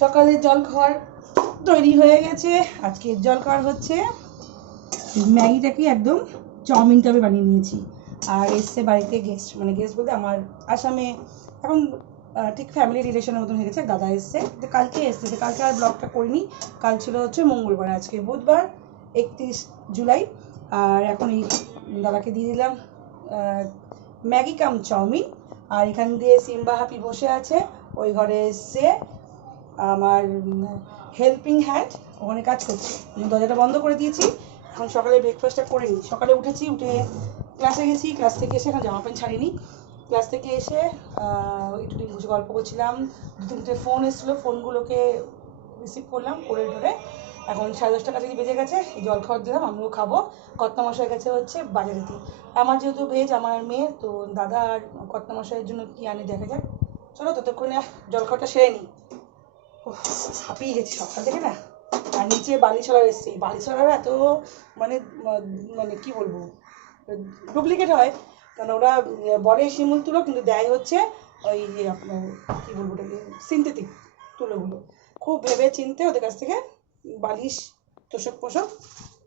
সকালে জল খাওয়ার তৈরি হয়ে গেছে। আজকে জল খাওয়ার হচ্ছে ম্যাগিটাকে একদম চাউমিন টাবে বানিয়ে নিয়েছি। আর এসছে বাড়িতে গেস্ট মানে গেস্ট বলতে আমার আসামে এখন ঠিক ফ্যামিলি রিলেশনের মতন হয়ে গেছে দাদা এসছে। তো কালকে এসছে কালকে আর ব্লগটা করিনি। কাল ছিল হচ্ছে মঙ্গলবার, আজকে বুধবার, একত্রিশ জুলাই। আর এখন এই দাদাকে দিয়ে দিলাম ম্যাগি কাম চাউমিন। আর এখান দিয়ে সিম্বা হাপি বসে আছে, ওই ঘরে এসছে আমার হেল্পিং হ্যান্ড ওখানে কাজ করছে। দরজাটা বন্ধ করে দিয়েছি। এখন সকালে ব্রেকফাস্টটা করে নিই। সকালে উঠেছি, উঠে ক্লাসে গেছি ক্লাস থেকে এসে এখন জামা প্যান্ট ছাড়িনি। ক্লাস থেকে এসে একটু বসে গল্প করছিলাম। দু তিনটে ফোন এসেছিল ফোনগুলোকে রিসিভ করলাম, করে ধরে এখন সাড়ে দশটার কাছে বেজে গেছে। জল খাওয়ার দিলাম, আমিও খাব। কর্তামশাই কাছে হচ্ছে বাজারেতে আমার যেহেতু ভেজ আমার মেয়ে, তো দাদা আর কর্তামশাইয়ের জন্য কি আনে দেখা যাক। চলো ততক্ষণে জল খাওয়াটা সেরে নিই। হাঁপিয়ে গেছি সকাল থেকে না। আর নিচে বালি ছড়া এসছে। এই বালি ছড়ার এত মানে মানে কি বলব? ডুপ্লিকেট হয়। কারণ ওরা বলে শিমুল তুলো, কিন্তু দেয় হচ্ছে ওই আপনার, কি বলব ওটাকে? সিনথেটিক তুলোগুলো। খুব ভেবে চিনতে ওদের কাছ থেকে বালিশ, তোষক পোষক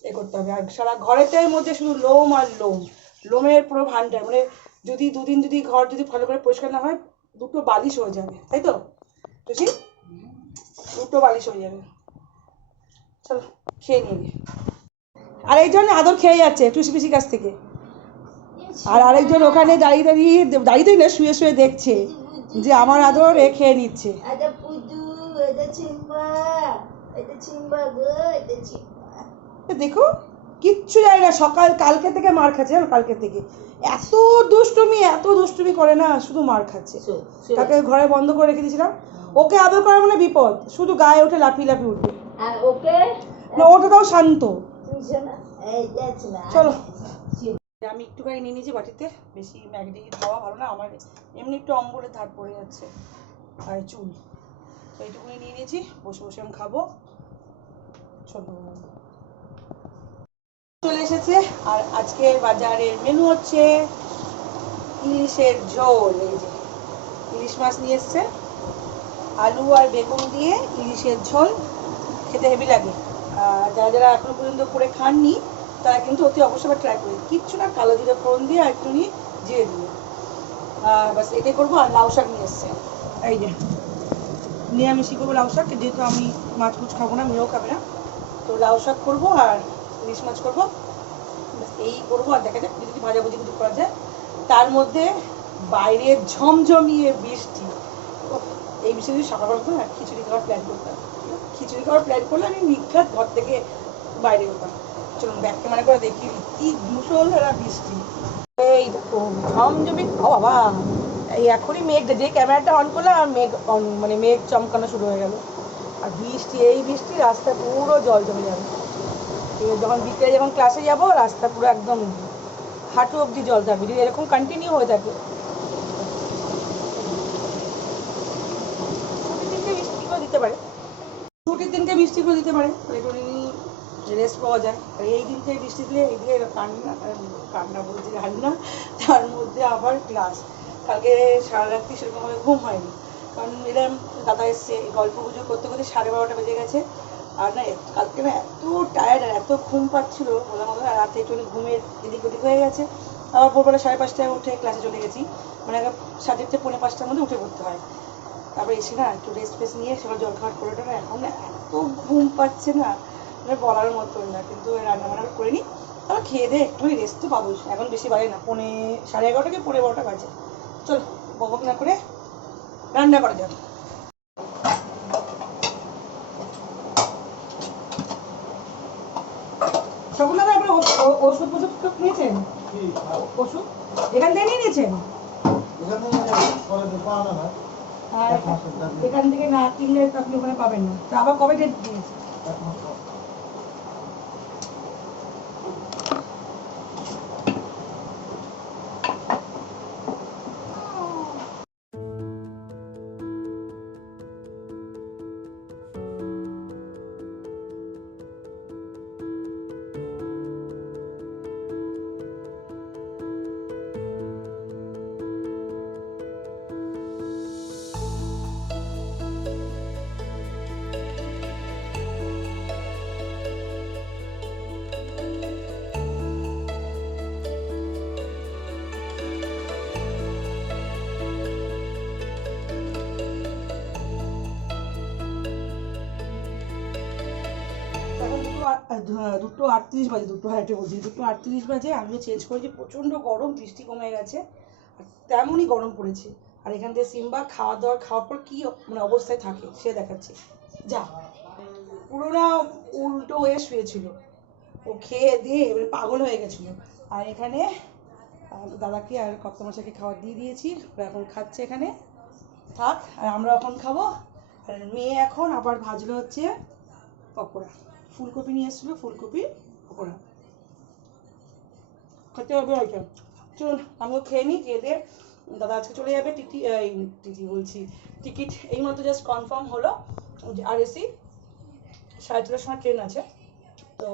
এ করতে হবে। আর সারা ঘরেরটার মধ্যে শুধু লোম আর লোম। লোমের পুরো ভান্ডার মানে যদি দুদিন যদি ঘর যদি ভালো করে পরিষ্কার না হয়, দুটো বালিশ হয়ে যাবে। তাই তো? বুঝি দুটো বালিশ হয়ে যাবে। চলো খেয়ে নিয়ে গে আরেকজন আদর খেয়ে যাচ্ছে টুসি পিসির কাছ থেকে। আর আরেকজন ওখানে দাঁড়িয়ে দাঁড়িয়ে দাঁড়িয়ে না শুয়ে শুয়ে দেখছে যে আমার আদর এ খেয়ে নিচ্ছে। দেখো কিচ্ছু জানি না সকাল কালকে থেকে মার খাচ্ছে জানো কালকে থেকে। এত দুষ্টুমি এত দুষ্টুমি করে না শুধু মার খাচ্ছে। তাকে ঘরে বন্ধ করে রেখে দিয়েছিলাম? ওকে আদর করা মানে বিপদ। শুধু গায়ে উঠে লাফিয়ে লাফিয়ে উঠবে। okay? না ওটা তাও শান্ত. চলো। আমি একটুখানি নিয়ে নিয়েছি বাটিতে। বেশি ম্যাগি খাওয়া ভালো না। আমার এমনি একটু অম্বলের ধার পড়ে যাচ্ছে। আর চুল। তো এইটুকুনি নিয়ে নিয়েছি। বসে বসে আমি খাব। চলো। চলে এসেছে। আর আজকে বাজারের মেনু হচ্ছে ইলিশের ঝোল। এই যে ইলিশ মাছ নিয়ে এসছে। আলু আর বেগুন দিয়ে ইলিশের ঝোল খেতে হেভি লাগে। আর যারা যারা এখনও পর্যন্ত করে খাননি, তারা কিন্তু অতি অবশ্যই ট্রাই করবে কিচ্ছু না, কালো জিরে ফোড়ন দিয়ে আর একটু নিয়ে জিরে দিয়ে। আর বাস এটাই করব আর লাউ শাক নিয়ে এসছে। এই যে, নিয়ে নিরামিষই করব লাউ শাক, যেহেতু আমি মাছ মুছ খাব না, মেয়েও খাবে না। তো লাউ শাক করব আর ইলিশ মাছ করব। এই করব আর দেখা যাক যদি ভাজাভুজি কিছু করা যায়। তার মধ্যে বাইরে ঝমঝমিয়ে বৃষ্টি। এই বিষয়ে যদি সকালবেলা করে না খিচুড়ি খাওয়ার প্ল্যান করতাম। খিচুড়ি খাওয়ার প্ল্যান করলে আমি নিঘাত ঘর থেকে বাইরে হতাম। চলুন ব্যাক ক্যামেরা করে দেখি। কি মুসলধারা বৃষ্টি। এই দেখো, ঝমঝমি, ও বাবা, এই এখনই মেঘ, যে ক্যামেরাটা অন করলাম আর মেঘ অন মানে মেঘ চমকানো শুরু হয়ে গেল। আর বৃষ্টি, এই বৃষ্টি রাস্তা পুরো জল জমে যাবে। যখন বিকেলে যখন ক্লাসে যাব, রাস্তা পুরো একদম হাঁটু অবধি জল থাকবে। যদি এরকম কন্টিনিউ হয়ে থাকে ছুটির দিনকে বৃষ্টি করে দিতে পারে। ছুটির দিনকে বৃষ্টি করে দিতে পারে। রেস্ট পাওয়া যায়। আর এই দিনকে বৃষ্টি দিলে এইদিকে কান্না কান্না বলছি রান্না তার মধ্যে আবার ক্লাস কালকে সারা রাত্রি সেরকমভাবে ঘুম হয়নি। কারণ এরম দাদা এসছে, এই গল্প গুজব করতে করতে সাড়ে বারোটা বেজে গেছে। আর না কালকে না এত টায়ার্ড আর এত ঘুম পাচ্ছিল। বললাম আমাদের আর রাতে একটু ঘুমের এদিক ওদিক হয়ে গেছে। আবার ভোরবেলা সাড়ে পাঁচটায় উঠে ক্লাসে চলে গেছি। মানে চারটে পৌনে পাঁচটার মধ্যে উঠে পড়তে হয়। তারপরে এসে না একটু রেস্ট ফেস্ট নিয়ে সকাল জল খাওয়ার করে টোরে এখন এত ঘুম পাচ্ছে না। মানে বলার মতো না কিন্তু রান্না বান্না করে নিই আবার খেয়ে দিয়ে একটু রেস্ট তো পাবোই। এখন বেশি বাজে না পৌনে সাড়ে এগারোটা কি পৌনে বারোটা বাজে। চল বক না করে রান্না করা যাক। সকল দাদা আপনার ওষুধ নিয়েছেন? ওষুধ? এখান থেকে নিয়ে নিয়েছেন? আর এখান থেকে না কিনলে তো আপনি ওখানে পাবেন না। তো আবার কবে ডেট দিয়েছে? দুটো আটত্রিশ বাজে, দুটো হাইটে বলছি, দুটো আটত্রিশ বাজে, আমিও চেঞ্জ করেছি, প্রচণ্ড গরম, বৃষ্টি কমে গেছে তেমনই গরম পড়েছে। আর এখান থেকে সিম্বা খাওয়া দাওয়া, খাওয়ার পর কী মানে অবস্থায় থাকে, সে দেখাচ্ছে। যা পুরো না উল্টো হয়ে শুয়েছিল। ও খেয়ে দিয়ে এবারে পাগল হয়ে গেছিল। আর এখানে দাদাকে আর কর্তামশাকে খাবার দিয়ে দিয়েছি এখন খাচ্ছে এখানে। থাক, আর আমরা এখন খাব। আর মেয়ে এখন আবার ভাজলো হচ্ছে পকোড়া। ফুলকপি নিয়ে এসেছিল, ফুলকপি পকোড়া। খেতে হবে হয়তো চলুন, আমিও খেয়ে নিই, খেয়ে দিয়ে দাদা আজকে চলে যাবে টিটি, এই টিটি বলছি, টিকিট। এই মাত্র জাস্ট কনফার্ম হলো আর এসি সাড়ে ছটার সময় ট্রেন আছে। তো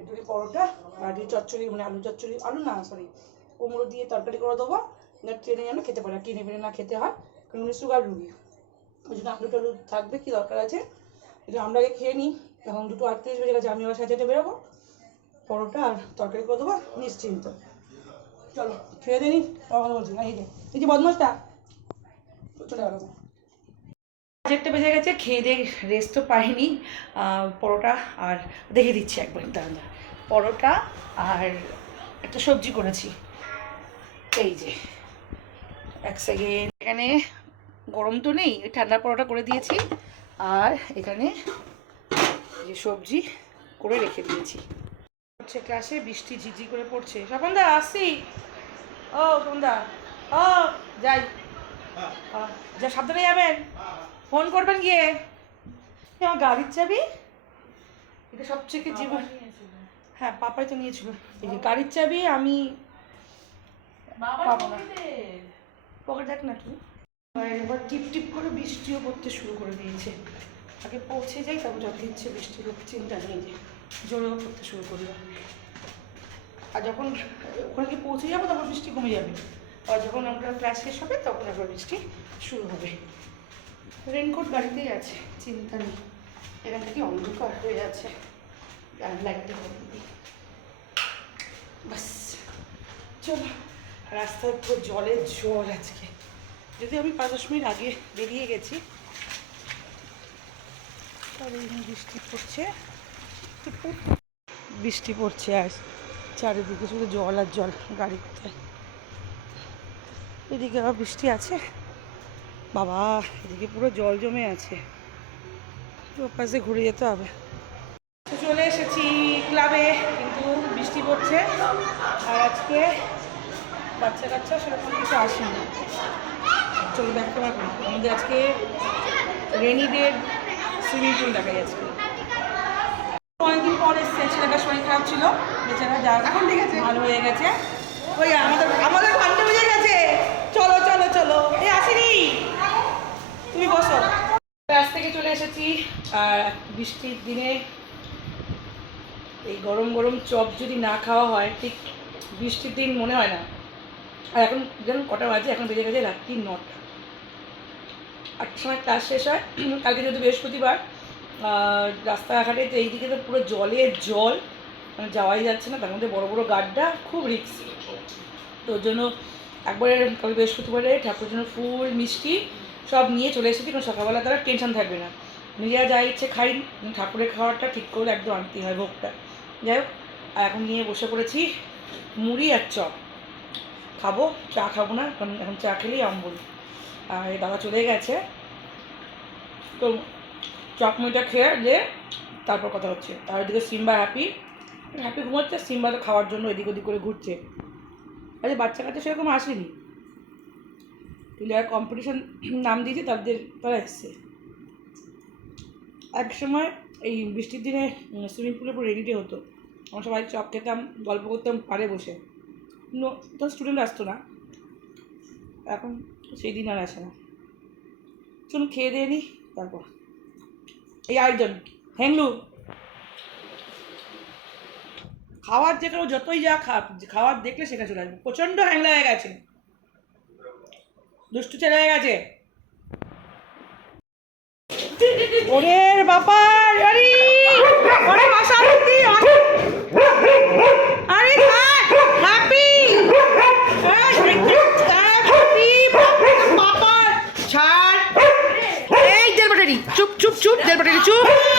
একটু পরোটা আর চচ্চড়ি মানে আলু চচ্চড়ি, আলু না সরি কুমড়ো দিয়ে তরকারি করে দেবো। না ট্রেনে যেন খেতে পারে কিনে ফিনে না খেতে হয়, কারণ উনি সুগার রুগী। ওই জন্য আলু টালু থাকবে, কি দরকার আছে? এটা আমরা আগে খেয়ে নিই। এখন দুটো আটত্রিশ বেজে গেছে আমি আবার সাথে বেরোবো। পরোটা আর তরকারি করে দেবো, নিশ্চিন্ত। চলো, খেয়ে দিই কথা বলছি। না, এই যে বদমাসটা চলে গেল। চারটে বেজে গেছে, খেয়ে দিয়ে রেস্ট তো পাইনি। পরোটা আর দেখে দিচ্ছি একবার, দাঁড়ান। পরোটা আর একটা সবজি করেছি। এই যে, এক সেকেন্ড এখানে গরম তো নেই ঠান্ডা পরোটা করে দিয়েছি। আর এখানে যে সবজি করে রেখে দিয়েছি। হচ্ছে ক্লাসে বৃষ্টি ঝিঝি করে পড়ছে। স্বপনদা আসছি ও সন্ধ্যা ও যাই। যা সাবধানে যাবেন। ফোন করবেন গিয়ে। আমার গাড়ির চাবি? এটা সবচেয়ে জীবন হ্যাঁ পাপাই তো নিয়েছিল। এই যে গাড়ির চাবি আমি পাবো না। পকেট। দেখ না তুই এবার টিপ টিপ করে বৃষ্টিও পড়তে শুরু করে দিয়েছে। আগে পৌঁছে যাই, তারপর যত ইচ্ছে বৃষ্টি হোক, চিন্তা নেই যে জোরেও পড়তে শুরু করল আর যখন ওখানে গিয়ে পৌঁছে যাব, তখন বৃষ্টি কমে যাবে। আর যখন আমরা ক্লাস শেষ হবে, তখন আবার বৃষ্টি শুরু হবে। রেনকোট বাড়িতেই আছে, চিন্তা নেই। এখান থেকে অন্ধকার হয়ে আছে। আর লাইটটা দিই বাস, চলো রাস্তায় পুরো জলের জল আজকে। যদি আমি পাঁচ দশ মিনিট আগে বেরিয়ে গেছি বৃষ্টি পড়ছে। বৃষ্টি পড়ছে আর চারিদিকে শুধু জল আর জল গাড়িতে। এদিকে আবার বৃষ্টি আছে। বাবা, এদিকে পুরো জল জমে আছে। তো পাশে ঘুরে যেতে হবে। চলে এসেছি ক্লাবে, কিন্তু বৃষ্টি পড়ছে। আর আজকে বাচ্চা কাচ্চা সেরকম কিছু আসেনি। চলো দেখতে পারব আমাদের আজকে রেনি ডে সুইমিং পুল দেখাই আজকে অনেকদিন পর এসছে ছেলেটার শরীর খারাপ ছিল। বেচারা যা এখন ঠিক আছে। ভালো হয়ে গেছে। ওই আমাদের আমাদের ঘণ্টা বেজে গেছে। চলো চলো চলো। এই আসেনি। তুমি বসো। কাজ থেকে চলে এসেছি আর বৃষ্টির দিনে এই গরম গরম চপ যদি না খাওয়া হয় ঠিক বৃষ্টির দিন মনে হয় না। আর এখন যেন কটা বাজে এখন বেজে গেছে রাত্রি নটা। আটটার সময় ক্লাস শেষ হয়। কালকে যেহেতু বৃহস্পতিবার রাস্তাঘাটে তো এইদিকে তো পুরো জলের জল মানে যাওয়াই যাচ্ছে না, তার মধ্যে বড় বড় গাড্ডা, খুব রিক্স তো ওর জন্য একবারে কাল বৃহস্পতিবারে ঠাকুরের জন্য ফুল, মিষ্টি সব নিয়ে চলে এসেছি কারণ সকালবেলা তারা টেনশন থাকবে না। নিজেরা যা ইচ্ছে খাই ঠাকুরের খাওয়াটা ঠিক করে একদম আনতেই হয় ভোগটা। যাই হোক এখন নিয়ে বসে পড়েছি মুড়ি আর চপ। খাব, চা খাব না, কারণ এখন চা খেলেই অম্বল আর দাদা চলে গেছে। তো চপ মুড়িটা খেয়ে যে তারপর কথা হচ্ছে। আর এদিকে সিম্বা হ্যাপি হ্যাপি ঘুমাচ্ছে, সিম্বা তো খাওয়ার জন্য এদিক ওদিক করে ঘুরছে। আরে বাচ্চা কাচ্চা সেরকম আসেনি। যারা কম্পিটিশন নাম দিয়েছে, তাদের তারা এসছে। এক সময় এই বৃষ্টির দিনে সুইমিং পুলের উপর রেডিটে হতো। আমরা সবাই চপ খেতাম, গল্প করতাম পারে বসে। তো স্টুডেন্ট আসতো না। এখন সেই দিন আর আসে না। চলুন খেয়ে দিয়ে নিই তারপর। এই আয়োজন হ্যাংলু খাওয়ার যে কেউ যতই যা খা খাওয়ার দেখলে সেটা চলে আসবে। প্রচণ্ড হ্যাংলা হয়ে গেছে। দুষ্টু ছেলে হয়ে গেছে আরে থাক হ্যাপি বাবা ছাড় এই দেড় ব্যাটারি চুপ চুপ চুপ চুপ।